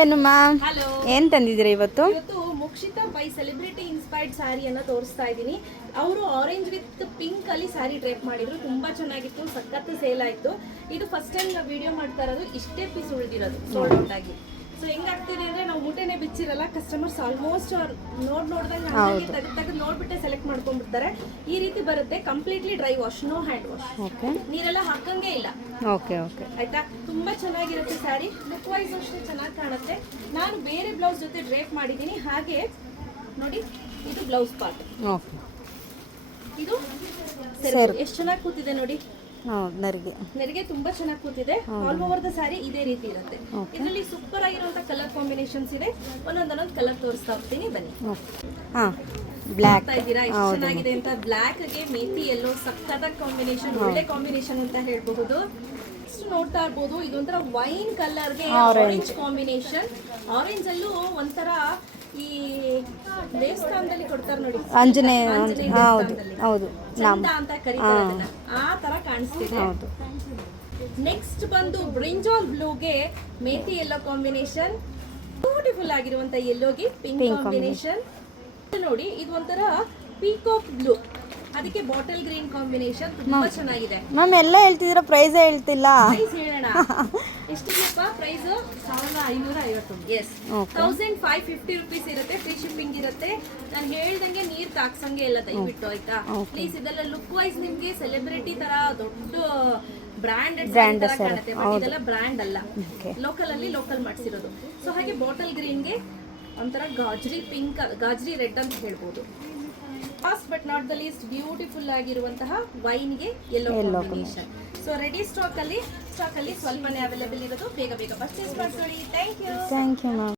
ಏನು ಮ್ಯಾಮ್ ಏನ್ ತಂದಿದ್ದೀರಾ ಇವತ್ತು? ಇವತ್ತು ಮುಕ್ಷಿತಾ ಬೈ ಸೆಲೆಬ್ರಿಟಿ ಇನ್ಸ್ಪೈರ್ಡ್ ಸ್ಯಾರಿಯನ್ನ ತೋರಿಸ್ತಾ ಇದ್ದೀನಿ. ಅವರು ಆರೆಂಜ್ ವಿತ್ ಪಿಂಕ್ ಅಲ್ಲಿ ಸ್ಯಾರಿ ಡ್ರೇಪ್ ಮಾಡಿದ್ರು. ತುಂಬಾ ಚೆನ್ನಾಗಿತ್ತು ಸಖತ್ ಸೇಲ್ ಆಯ್ತು. ಇದು ಫಸ್ಟ್ ಟೈಮ್ ನಾವು ವಿಡಿಯೋ ಮಾಡ್ತಾ ಇರೋದು ಇಷ್ಟೇ ಪೀಸ್ ಉಳಿದಿರೋದು ಸೋಲ್ಡ್ ಔಟ್ ಆಗಿ. ಸೊ ಹೆಂಗಾಗ್ತಿದೆ ಅಂದ್ರೆ ನಾವು ಊಟನೇ ಬಿಚ್ಚಿರಲ್ಲ ಕಸ್ಟಮರ್ಸ್ ಆಲ್ಮೋಸ್ಟ್ ನೋಡ್ ನೋಡ್ದಂಗೆ ತೆಗೆದು ತೆಗೆದು ನೋಡ್ಬಿಟ್ಟೆ ಸೆಲೆಕ್ಟ್ ಮಾಡ್ಕೊಂಡ್ಬಿಡ್ತಾರೆ. ಈ ರೀತಿ ಬರುತ್ತೆ completely dry wash no hand wash okay ನೀರೆಲ್ಲ ಹಾಕಂಗೆ ಇಲ್ಲ. ಓಕೆ ಓಕೆ ಆಯ್ತಾ? ತುಂಬಾ ಚೆನ್ನಾಗಿರುತ್ತೆ ಸ್ಯಾರಿ ಲುಕ್ ವೈಸ್ ಅಷ್ಟೇ ಚೆನ್ನಾಗಿ ಕಾಣುತ್ತೆ. ನಾನು ಬೇರೆ ಬ್ಲೌಸ್ ಜೊತೆ ಡ್ರೇಪ್ ಮಾಡಿದ್ದೀನಿ. ಹಾಗೆ ನೋಡಿ ಇದು ಬ್ಲೌಸ್ ಪಾರ್ಟ್ ಓಕೆ ಇದು ಎಷ್ಟು ಚೆನ್ನಾಗಿ ಕೂತಿದೆ ನೋಡಿ. ಹೌದು ನರಿಗೆ. ನೆರಿಗೆ ತುಂಬಾ ಚೆನ್ನಾಗಿ ಕೂತಿದೆ. ಆಲ್ ಓವರ್ ದ ಸ್ಯಾರಿ ಇದೇ ರೀತಿ ಇರುತ್ತೆ. ಇದರಲ್ಲಿ ಸೂಪರ್ ಆಗಿರುವಂತ ಕಲರ್ ಕಾಂಬಿನೇಷನ್ಸ್ ಇದೆ. ಒಂದೊಂದೊಂದು ಕಲರ್ ತೋರಿಸ್ತಾ ಹೋಗ್ತೀನಿ ಬನ್ನಿ. ಹಾ ಬ್ಲಾಕ್ ಬ್ಲ್ಯಾಕ್ ಇದ್ದೀರಾ ಎಷ್ಟು ಚೆನ್ನಾಗಿದೆ ಅಂತ. ಬ್ಲಾಕ್ಗೆ ಮೇತಿ ಎಲ್ಲೋ ಸಕ್ಕತ್ತಾದ ಕಾಂಬಿನೇಷನ್ ಒಳ್ಳೆ ಕಾಂಬಿನೇಷನ್ ಅಂತ ಹೇಳ್ಬಹುದು. ಇಷ್ಟು ನೋಡ್ತಾ ಇರ್ಬೋದು. ಇದೊಂಥರ ವೈನ್ ಕಲರ್ಗೆ ಆರೆಂಜ್ ಕಾಂಬಿನೇಷನ್ ಆರೆಂಜ್ ಅಲ್ಲೂ ಒಂಥರ ಈ ದೇವಸ್ಥಾನದಲ್ಲಿ ಕೊಡ್ತಾರೆ ನೋಡಿ. ಆಂಜನೇಯ ಹೌದು ಅಂತ ಕರೀತಾರೆ ಅದನ್ನ. ಆ ತರ ಕಾಣಿಸ್ತಿದೆ. ಹೌದು. ನೆಕ್ಸ್ಟ್ ಬಂದು ಬ್ರಿಂಜಾಲ್ ಬ್ಲೂಗೆ ಮೇತಿ ಎಲ್ಲೋ ಕಾಂಬಿನೇಷನ್ ಬ್ಯೂಟಿಫುಲ್ ಆಗಿರುವಂತ ಗೆ ಪಿಂಕ್ ಕಾಂಬಿನೇಷನ್ ನೋಡಿ ಇದು ಒಂಥರ ಪೀಕಾಕ್ ಬ್ಲೂ ಅದಕ್ಕೆ ಬಾಟಲ್ ಗ್ರೀನ್ ಕಾಂಬಿನೇಷನ್ ತುಂಬಾ ಚೆನ್ನಾಗಿದೆ. ಮ್ಯಾಮ್ ಎಲ್ಲ ಹೇಳ್ತಿದ್ದೀರಾ? ಪ್ರೈಸ್ ಹೇಳ್ತಿಲ್ಲ. ಪ್ರೈಸ್ ಹೇಳೋಣ. ಎಷ್ಟಿದೆಯಪ್ಪ ಪ್ರೈಸ್ ಸಾವಿರದ ಐನೂರ ಐವತ್ತೊಂದು. Yes thousand five fifty rupees ಇರುತ್ತೆ ಫ್ರೀ ಶಿಪ್ಪಿಂಗ್ ಇರುತ್ತೆ. ನಾನು ಹೇಳ್ದಂಗೆ ನೀರ್ ತಾಕ್ಸಂಗೆ ಇಲ್ಲ ದಯವಿಟ್ಟು ಆಯ್ತಾ? ಪ್ಲೀಸ್ ಇದೆಲ್ಲ ಲುಕ್ ವೈಸ್ ನಿಮ್ಗೆ ಸೆಲೆಬ್ರಿಟಿ ತರ ದೊಡ್ಡ ಬ್ರಾಂಡೆಡ್ ಕಾಣುತ್ತೆ ಬಟ್ ಇದೆಲ್ಲ ಬ್ರ್ಯಾಂಡ್ ಅಲ್ಲ. ಲೋಕಲ್ ಅಲ್ಲಿ ಲೋಕಲ್ ಮಾಡಿಸಿರೋದು. ಸೊ ಹಾಗೆ ಬಾಟಲ್ ಗ್ರೀನ್ಗೆ ಒಂಥರ ಗಾಜ್ರಿ ಪಿಂಕ್ ಗಾಜ್ರಿ ರೆಡ್ ಅಂತ ಹೇಳ್ಬೋದು. Last but not the least beautiful ಆಗಿರುವಂತಹ ವೈನ್ಗೆ yellow combination so ready stock ಅಲ್ಲಿ ಸ್ಟಾಕ್ ಅಲ್ಲಿ ಸ್ವಲ್ಪನೇ ಅವೈಲೇಬಲ್ ಇರೋದು. ಬೇಗ ಬೇಗ ಪರ್ಚೇಸ್ ಮಾಡ್ಕೊಳ್ಳಿ. Thank you thank you